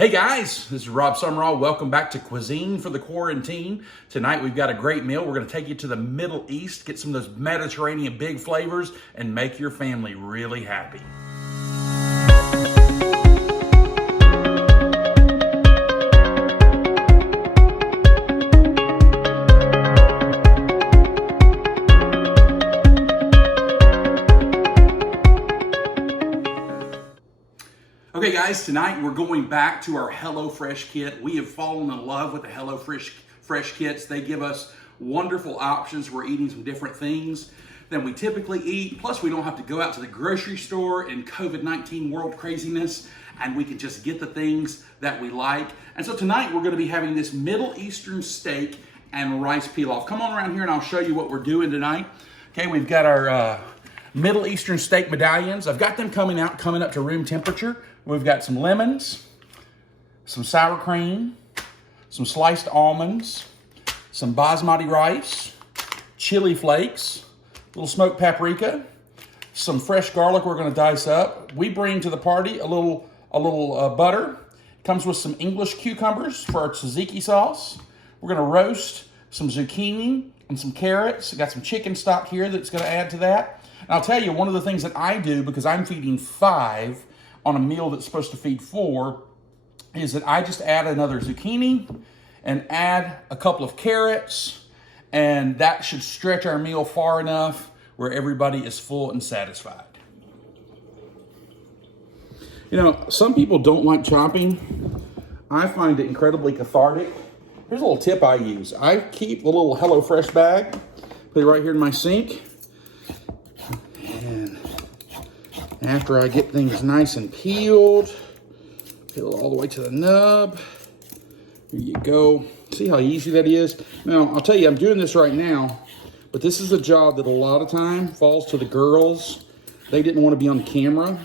Hey guys, this is Rob Summerall. Welcome back to Cuisine for the Quarantine. Tonight we've got a great meal. We're going to take you to the Middle East, get some of those Mediterranean big flavors, and make your family really happy. Okay guys, tonight we're going back to our HelloFresh kit. We have fallen in love with the HelloFresh kits. They give us wonderful options. We're eating some different things than we typically eat. Plus we don't have to go out to the grocery store in COVID-19 world craziness, and we can just get the things that we like. And so tonight we're going to be having this Middle Eastern steak and rice pilaf. Come on around here and I'll show you what we're doing tonight. Okay, we've got our Middle Eastern steak medallions. I've got them coming up to room temperature. We've got some lemons, some sour cream, some sliced almonds, some basmati rice, chili flakes, a little smoked paprika, some fresh garlic we're going to dice up. We bring to the party a little butter. It comes with some English cucumbers for our tzatziki sauce. We're going to roast some zucchini and some carrots. We've got some chicken stock here that's going to add to that. And I'll tell you, one of the things that I do, because I'm feeding 5 on a meal that's supposed to feed 4, is that I just add another zucchini and add a couple of carrots, and that should stretch our meal far enough where everybody is full and satisfied. You know, some people don't like chopping. I find it incredibly cathartic. Here's a little tip I use. I keep the little HelloFresh bag, put it right here in my sink. And after I get things nice and peeled, peel it all the way to the nub. Here you go. See how easy that is? Now, I'll tell you, I'm doing this right now, but this is a job that a lot of time falls to the girls. They didn't want to be on the camera,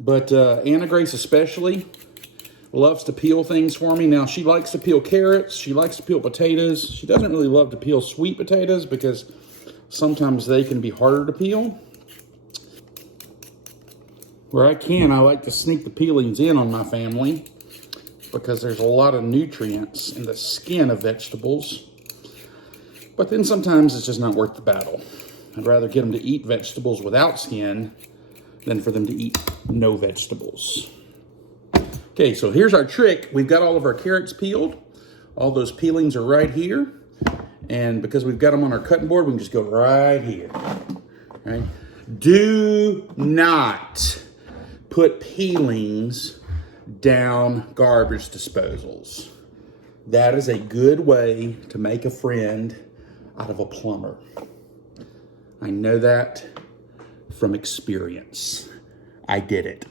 but Anna Grace especially loves to peel things for me. Now, she likes to peel carrots. She likes to peel potatoes. She doesn't really love to peel sweet potatoes because sometimes they can be harder to peel. Where I can, I like to sneak the peelings in on my family because there's a lot of nutrients in the skin of vegetables. But then sometimes it's just not worth the battle. I'd rather get them to eat vegetables without skin than for them to eat no vegetables. Okay, so here's our trick. We've got all of our carrots peeled. All those peelings are right here. And because we've got them on our cutting board, we can just go right here. Right? Do not put peelings down garbage disposals. That is a good way to make a friend out of a plumber. I know that from experience. I did it.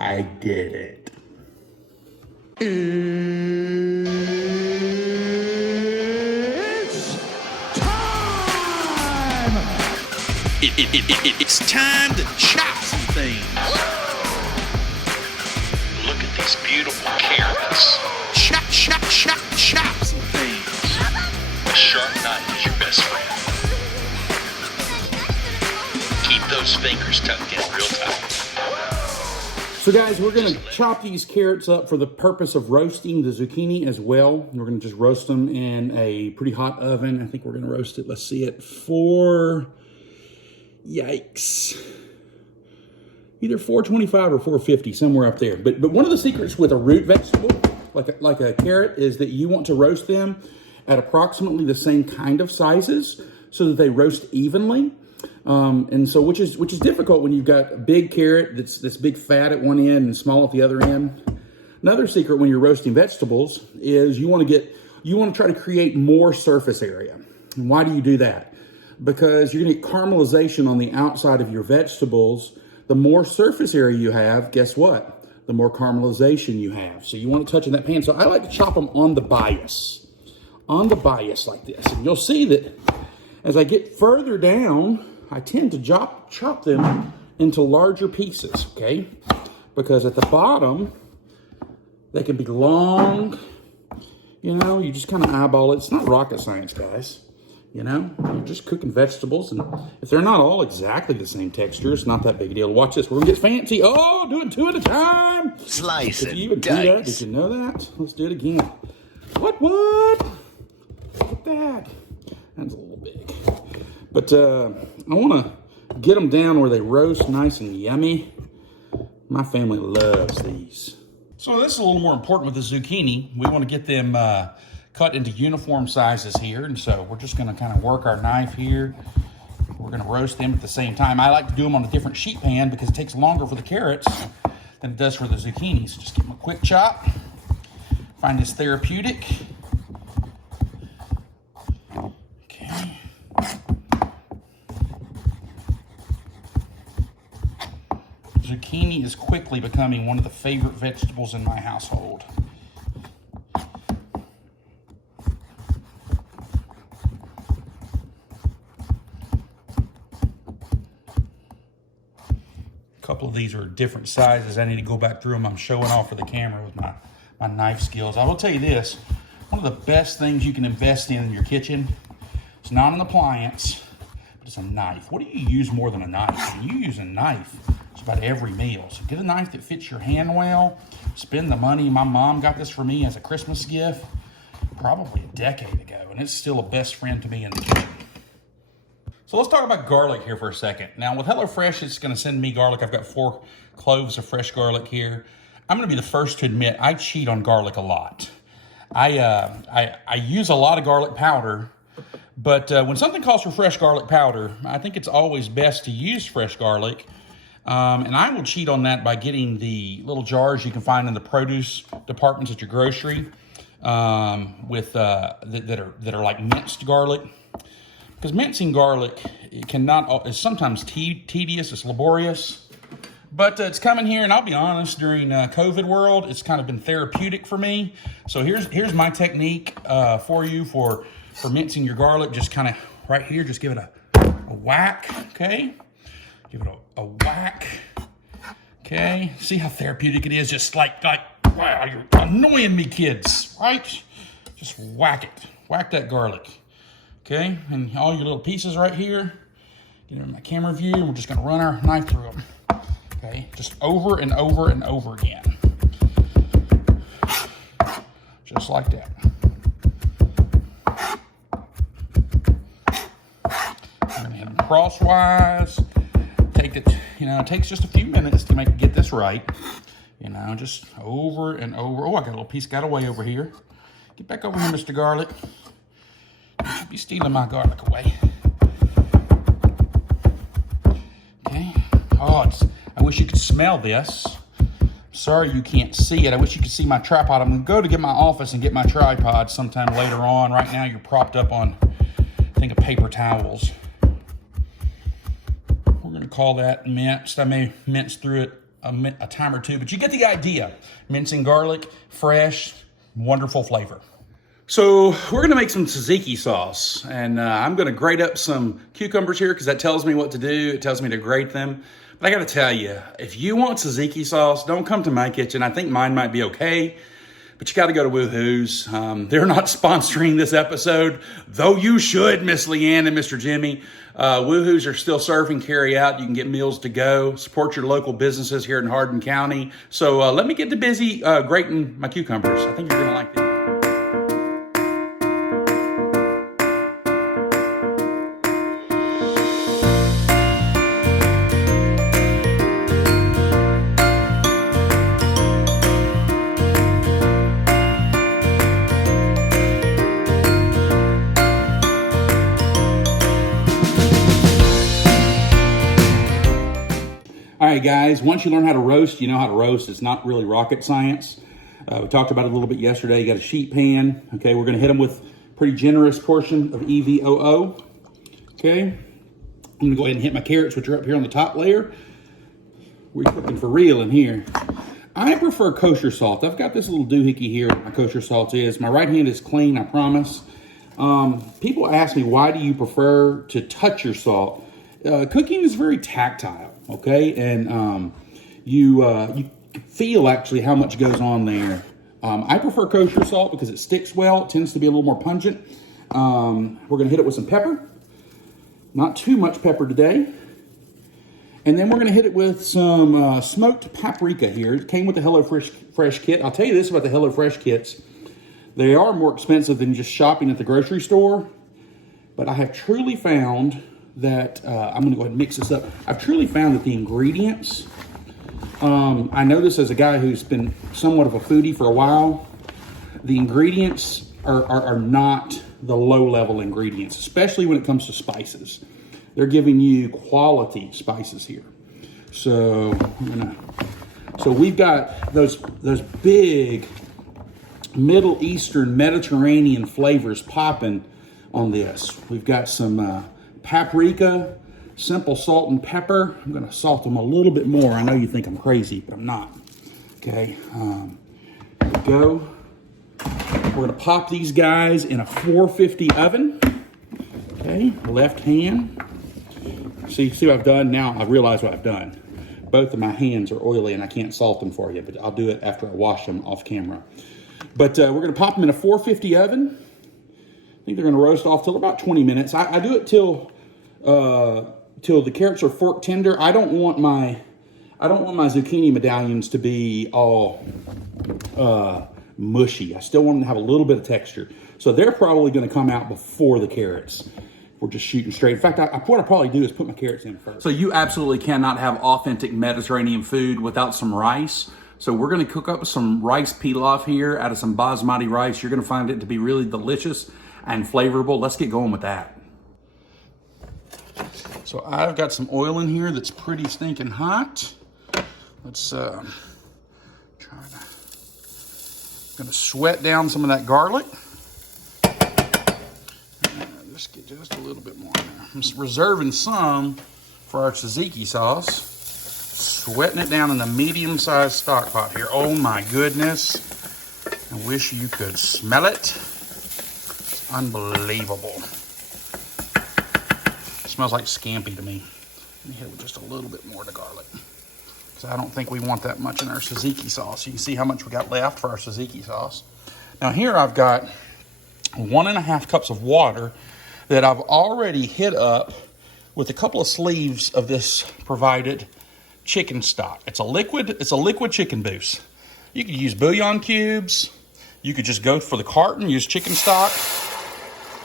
I did it. It's time! It's time to chop some things. Look at these beautiful carrots. Chop some things. A sharp knife is your best friend. Keep those fingers tucked in real tight. So guys, we're going to chop these carrots up for the purpose of roasting the zucchini as well. We're going to just roast them in a pretty hot oven. I think we're going to roast it, let's see it, yikes. Either 425 or 450, somewhere up there. But one of the secrets with a root vegetable, like a carrot, is that you want to roast them at approximately the same kind of sizes so that they roast evenly. And so, which is difficult when you've got a big carrot that's this big fat at one end and small at the other end. Another secret when you're roasting vegetables is you want to try to create more surface area. And why do you do that? Because you're going to get caramelization on the outside of your vegetables. The more surface area you have, guess what? The more caramelization you have. So you want to touch in that pan. So I like to chop them on the bias like this. And you'll see that as I get further down, I tend to chop them into larger pieces, okay? Because at the bottom, they can be long. You know, you just kind of eyeball it. It's not rocket science, guys. You know, you're just cooking vegetables, and if they're not all exactly the same texture, it's not that big a deal. Watch this. We're gonna get fancy. Oh, doing 2 at a time. Slice Did and you even do that? Did you know that? Let's do it again. What? Look at that. That's a little big. But I want to get them down where they roast nice and yummy. My family loves these. So this is a little more important with the zucchini. We want to get them cut into uniform sizes here. And so we're just going to kind of work our knife here. We're going to roast them at the same time. I like to do them on a different sheet pan because it takes longer for the carrots than it does for the zucchini. So just give them a quick chop. Find this therapeutic. Okay. Zucchini is quickly becoming one of the favorite vegetables in my household. A couple of these are different sizes. I need to go back through them. I'm showing off for the camera with my knife skills. I will tell you this, one of the best things you can invest in your kitchen, it's not an appliance, but it's a knife. What do you use more than a knife? You use a knife just about every meal. So get a knife that fits your hand well, spend the money. My mom got this for me as a Christmas gift probably a decade ago, and it's still a best friend to me in the kitchen. So let's talk about garlic here for a second. Now with HelloFresh, it's gonna send me garlic. I've got 4 cloves of fresh garlic here. I'm gonna be the first to admit I cheat on garlic a lot. I use a lot of garlic powder, but when something calls for fresh garlic powder, I think it's always best to use fresh garlic. And I will cheat on that by getting the little jars you can find in the produce departments at your grocery with that are like minced garlic. Because mincing garlic is sometimes tedious, it's laborious, but it's coming here, and I'll be honest, during COVID world, it's kind of been therapeutic for me. So here's my technique for you for mincing your garlic. Just kind of right here, just give it a whack, okay? Give it a whack, okay? See how therapeutic it is? Just like, wow, you're annoying me, kids, right? Just whack it, whack that garlic. Okay, and all your little pieces right here, get them in my camera view, and we're just gonna run our knife through them. Okay, just over and over and over again. Just like that. I'm gonna hit them crosswise. It takes just a few minutes to get this right. Just over and over. Oh, I got a little piece got away over here. Get back over here, Mr. Garlic. You should be stealing my garlic away. Okay. Oh, I wish you could smell this. Sorry you can't see it. I wish you could see my tripod. I'm going to go to my office and get my tripod sometime later on. Right now you're propped up on, I think, paper towels. We're going to call that minced. I may mince through it a time or two, but you get the idea. Mincing garlic, fresh, wonderful flavor. So we're gonna make some tzatziki sauce, and I'm gonna grate up some cucumbers here because that tells me what to do. It tells me to grate them. But I gotta tell you, if you want tzatziki sauce, don't come to my kitchen. I think mine might be okay, but you gotta go to Woohoo's. They're not sponsoring this episode, though you should, Miss Leanne and Mr. Jimmy. Woohoo's are still serving carry out. You can get meals to go. Support your local businesses here in Hardin County. So let me get to busy grating my cucumbers. I think you're gonna like this. All right, guys, once you learn how to roast, you know how to roast. It's not really rocket science. We talked about it a little bit yesterday. You got a sheet pan. Okay, we're going to hit them with a pretty generous portion of EVOO. Okay, I'm going to go ahead and hit my carrots, which are up here on the top layer. We're cooking for real in here. I prefer kosher salt. I've got this little doohickey here. My kosher salt is. My right hand is clean, I promise. People ask me, why do you prefer to touch your salt? Cooking is very tactile. Okay, and you feel actually how much goes on there. I prefer kosher salt because it sticks well. It tends to be a little more pungent. We're gonna hit it with some pepper. Not too much pepper today. And then we're gonna hit it with some smoked paprika here. It came with the HelloFresh kit. I'll tell you this about the HelloFresh kits. They are more expensive than just shopping at the grocery store. But I have truly found that, I'm gonna go ahead and mix this up. I've truly found that the ingredients, I know this as a guy who's been somewhat of a foodie for a while, the ingredients are not the low-level ingredients, especially when it comes to spices. They're giving you quality spices here. So we've got those big Middle Eastern Mediterranean flavors popping on this. We've got some paprika, simple salt and pepper. I'm gonna salt them a little bit more. I know you think I'm crazy, but I'm not. Okay, here we go. We're gonna pop these guys in a 450 oven. Okay, left hand. See what I've done? Now I realize what I've done. Both of my hands are oily and I can't salt them for you, but I'll do it after I wash them off camera. But we're gonna pop them in a 450 oven. I think they're gonna roast off till about 20 minutes. I do it till the carrots are fork tender. I don't want my zucchini medallions to be all mushy. I still want them to have a little bit of texture. So they're probably gonna come out before the carrots. We're just shooting straight. In fact, what I probably do is put my carrots in first. So you absolutely cannot have authentic Mediterranean food without some rice. So we're gonna cook up some rice pilaf here out of some basmati rice. You're gonna find it to be really delicious and flavorful. Let's get going with that. So I've got some oil in here that's pretty stinking hot. Let's try to, I'm gonna sweat down some of that garlic. Just get just a little bit more in there. I'm reserving some for our tzatziki sauce. Sweating it down in a medium-sized stock pot here. Oh my goodness. I wish you could smell it. It's unbelievable. It smells like scampi to me. Let me hit it with just a little bit more of the garlic, because I don't think we want that much in our tzatziki sauce. You can see how much we got left for our tzatziki sauce. Now here I've got 1.5 cups of water that I've already hit up with a couple of sleeves of this provided chicken stock. It's a liquid chicken boost. You could use bouillon cubes. You could just go for the carton, use chicken stock.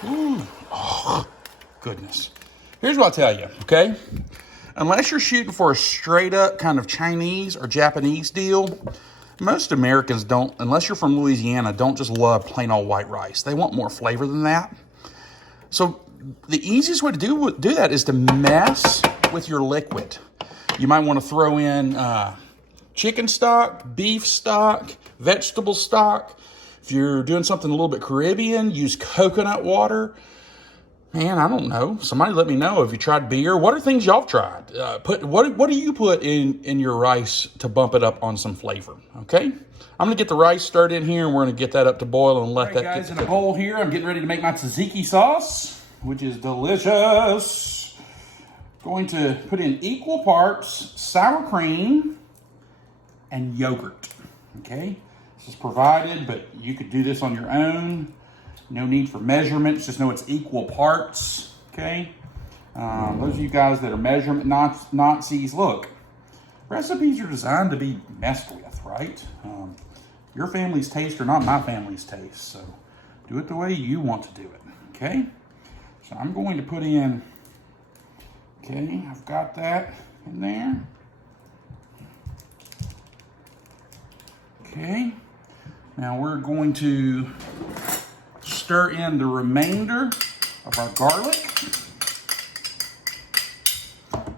Ooh, oh, goodness. Here's what I'll tell you, okay? Unless you're shooting for a straight up kind of Chinese or Japanese deal, most Americans don't, unless you're from Louisiana, don't just love plain old white rice. They want more flavor than that. So the easiest way to do that is to mess with your liquid. You might want to throw in chicken stock, beef stock, vegetable stock. If you're doing something a little bit Caribbean, use coconut water. Man, I don't know. Somebody let me know if you tried beer. What are things y'all tried? What do you put in your rice to bump it up on some flavor? Okay, I'm gonna get the rice stirred in here, and we're gonna get that up to boil and let that get in a bowl here. I'm getting ready to make my tzatziki sauce, which is delicious. Going to put in equal parts sour cream and yogurt. Okay, this is provided, but you could do this on your own. No need for measurements, just know it's equal parts, okay? Those of you guys that are measurement Nazis, look, recipes are designed to be messed with, right? Your family's taste are not my family's taste, so do it the way you want to do it, okay? So I'm going to put in, okay, I've got that in there. Okay, now we're going to stir in the remainder of our garlic.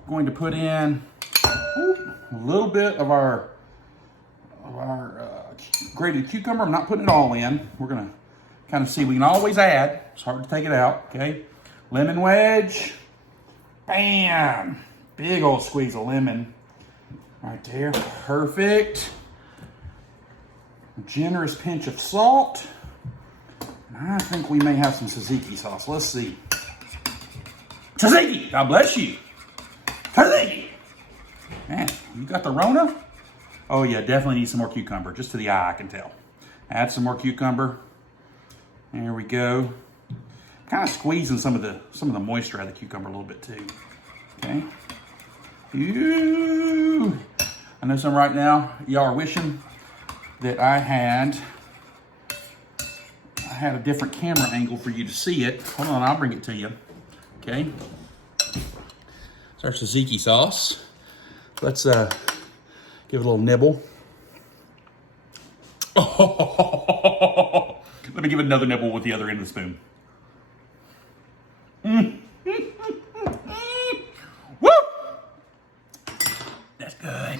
Going to put in a little bit of our grated cucumber. I'm not putting it all in. We're gonna kind of see. We can always add. It's hard to take it out. Okay, lemon wedge. Bam! Big old squeeze of lemon right there. Perfect. A generous pinch of salt. I think we may have some tzatziki sauce. Let's see. Tzatziki! God bless you. Tzatziki! Man, you got the Rona? Oh yeah, definitely need some more cucumber. Just to the eye, I can tell. Add some more cucumber. There we go. kind of squeezing some of the moisture out of the cucumber a little bit too. Okay. Ooh. I know some right now, y'all are wishing that I had a different camera angle for you to see it. Hold on, I'll bring it to you. Okay. So our tzatziki sauce. Let's give it a little nibble. Oh, let me give it another nibble with the other end of the spoon. Woo! That's good.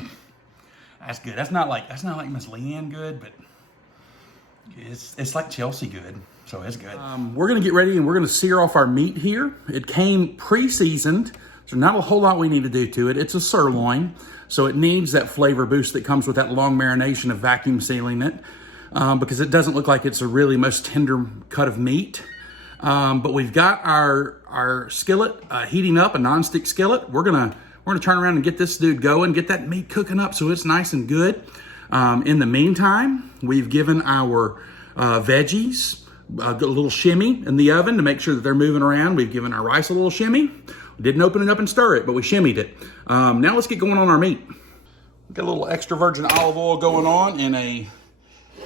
That's good. That's not like Miss Leanne good, but it's like Chelsea good. So it's good. We're gonna get ready and we're gonna sear off our meat here. It came pre-seasoned, so not a whole lot we need to do to it. It's a sirloin, so it needs that flavor boost that comes with that long marination of vacuum sealing it, because it doesn't look like it's a really most tender cut of meat. But we've got our skillet heating up, a nonstick skillet. We're gonna turn around and get this dude going, get that meat cooking up so it's nice and good. In the meantime, we've given our veggies a little shimmy in the oven to make sure that they're moving around. We've given our rice a little shimmy. We didn't open it up and stir it, but we shimmied it. Now let's get going on our meat. We've got a little extra virgin olive oil going on in a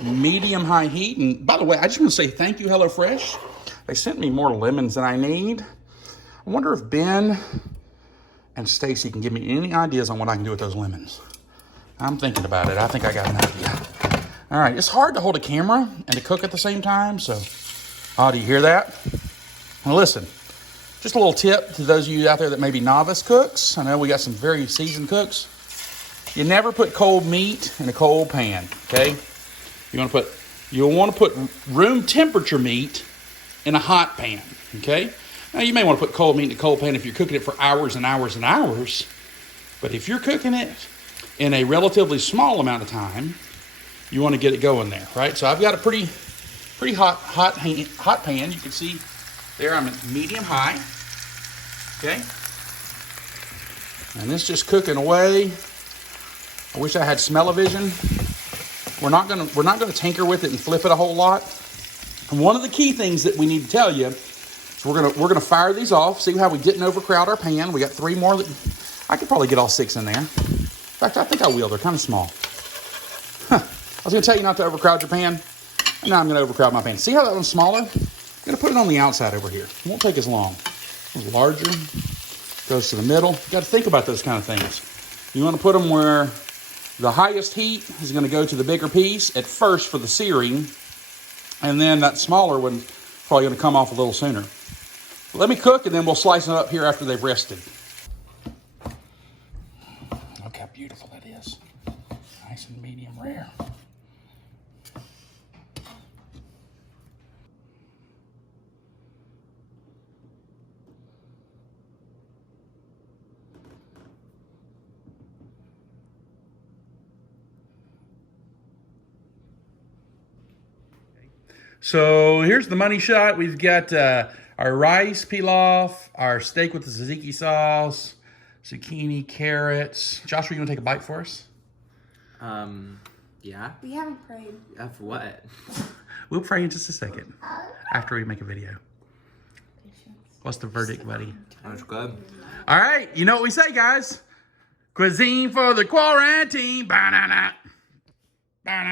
medium-high heat. And by the way, I just want to say thank you, HelloFresh. They sent me more lemons than I need. I wonder if Ben and Stacy can give me any ideas on what I can do with those lemons. I'm thinking about it. I think I got an idea. All right, it's hard to hold a camera and to cook at the same time, so, oh, do you hear that? Now listen, just a little tip to those of you out there that may be novice cooks. I know we got some very seasoned cooks. You never put cold meat in a cold pan, okay? You'll want to put room temperature meat in a hot pan, okay? Now, you may want to put cold meat in a cold pan if you're cooking it for hours and hours and hours, but if you're cooking it in a relatively small amount of time, you want to get it going there, right? So I've got a pretty hot pan. You can see there I'm at medium high, okay? And it's just cooking away. I wish I had smell-o-vision. We're not gonna tinker with it and flip it a whole lot. And one of the key things that we need to tell you is we're gonna fire these off. See how we didn't overcrowd our pan. We got 3 more. I could probably get all 6 in there. In fact, I think I will. They're kind of small. I was going to tell you not to overcrowd your pan, and now I'm going to overcrowd my pan. See how that one's smaller? I'm going to put it on the outside over here. It won't take as long. It's larger. Goes to the middle. You got to think about those kind of things. You want to put them where the highest heat is going to go to the bigger piece at first for the searing, and then that smaller one probably going to come off a little sooner. Let me cook, and then we'll slice them up here after they've rested. Look how beautiful that is. Nice and medium rare. So here's the money shot. We've got our rice pilaf, our steak with the tzatziki sauce, zucchini, carrots. Joshua, you want to take a bite for us? Yeah. We haven't prayed. For what? We'll pray in just a second after we make a video. What's the verdict, buddy? That's good. All right, you know what we say, guys. Cuisine for the quarantine. Ba-na-na. Ba-na.